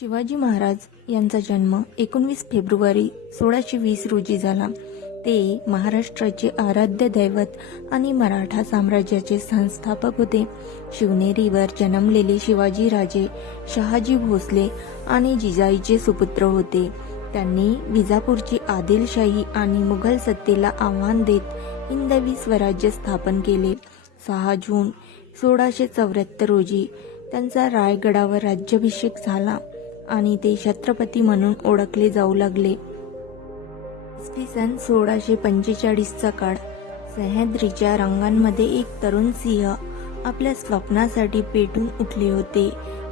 शिवाजी महाराज यांचा जन्म 19 फेब्रुवारी 1620 रोजी झाला. ते महाराष्ट्राचे आराध्य दैवत आणि मराठा साम्राज्याचे संस्थापक होते. शिवनेरीवर जन्मलेले शिवाजी राजे शहाजी भोसले आणि जिजाईचे सुपुत्र होते. त्यांनी विजापूरची आदिलशाही आणि मुघल सत्तेला आव्हान देत हिंदवी स्वराज्य स्थापन केले. 6 जून 1674 रोजी त्यांचा रायगडावर राज्याभिषेक झाला आणि ते छत्रपती म्हणून ओळखले जाऊ लागले. इसवी सन 1645चा काळ. सह्याद्रीच्या रांगांमध्ये एक तरुण सिंह आपल्या स्वप्नासाठी पेटून उठले होते.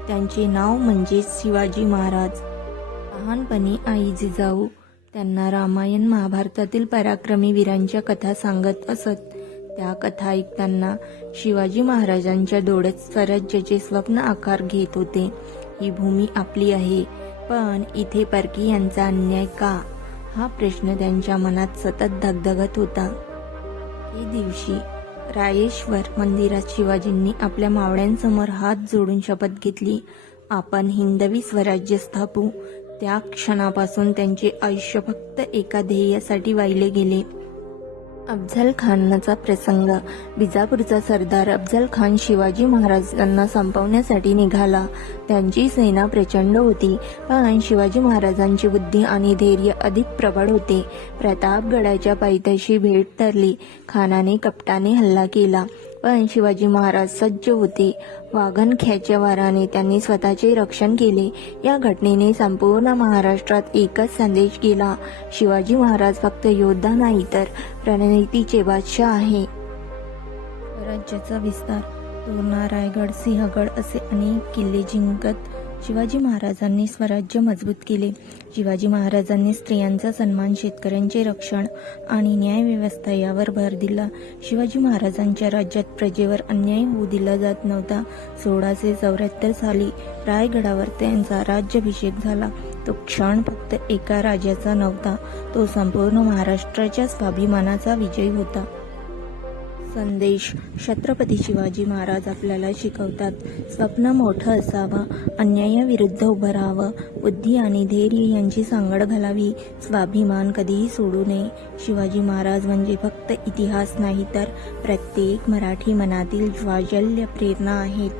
त्यांचे नाव म्हणजे शिवाजी महाराज. लहानपणी आई जिजाऊ त्यांना रामायण महाभारतातील पराक्रमी वीरांच्या कथा सांगत असत. त्या कथा ऐकताना शिवाजी महाराजांच्या डोळ्यात स्वराज्याचे स्वप्न आकार घेत होते. ही भूमी आपली आहे, पण इथे परकीयांचा अन्याय का, हा प्रश्न त्यांच्या मनात सतत धगधगत होता. एके दिवशी रायेश्वर मंदिरात शिवाजींनी आपल्या मावळ्यांसमोर हात जोडून शपथ घेतली, आपण हिंदवी स्वराज्य स्थापू. त्या क्षणापासून त्यांचे आयुष्य फक्त एका ध्येयासाठी वाहिले गेले. अफझल खानाचा प्रसंग. विजापूरचा सरदार अफझल खान शिवाजी महाराजांना संपवण्यासाठी निघाला. त्यांची सेना प्रचंड होती, पण शिवाजी महाराजांची बुद्धी आणि धैर्य अधिक प्रबळ होते. प्रतापगडाच्या पायथ्याशी भेट धरली. खानाने कपटाने हल्ला केला, पण शिवाजी महाराज सज्ज होते. वाघनख्याच्या वाराने त्यांनी स्वतःचे रक्षण केले. या घटनेने संपूर्ण महाराष्ट्रात एकच संदेश गेला, शिवाजी महाराज फक्त योद्धा नाही तर रणनीतीचे बादशाह आहे. स्वराज्याचा विस्तार. तोरणा, रायगड, सिंहगड असे अनेक किल्ले जिंकत शिवाजी महाराजांनी स्वराज्य मजबूत केले. शिवाजी महाराजांनी स्त्रियांचा सन्मान, शेतकऱ्यांचे रक्षण आणि न्यायव्यवस्था यावर भर दिला. शिवाजी महाराजांच्या राज्यात प्रजेवर अन्याय होऊ दिला जात नव्हता. 1674 साली रायगडावर त्यांचा राज्याभिषेक झाला. तो क्षण फक्त एका राजाचा नव्हता, तो संपूर्ण महाराष्ट्राच्या स्वाभिमानाचा विजय होता. संदेश. छत्रपती शिवाजी महाराज आपल्याला शिकवतात, स्वप्न मोठं असावं, अन्यायाविरुद्ध उभं राहावं, बुद्धी आणि धैर्य यांची सांगड घालावी, स्वाभिमान कधीही सोडू नये. शिवाजी महाराज म्हणजे फक्त इतिहास नाही तर प्रत्येक मराठी मनातील ज्वाज्वल्य प्रेरणा आहेत.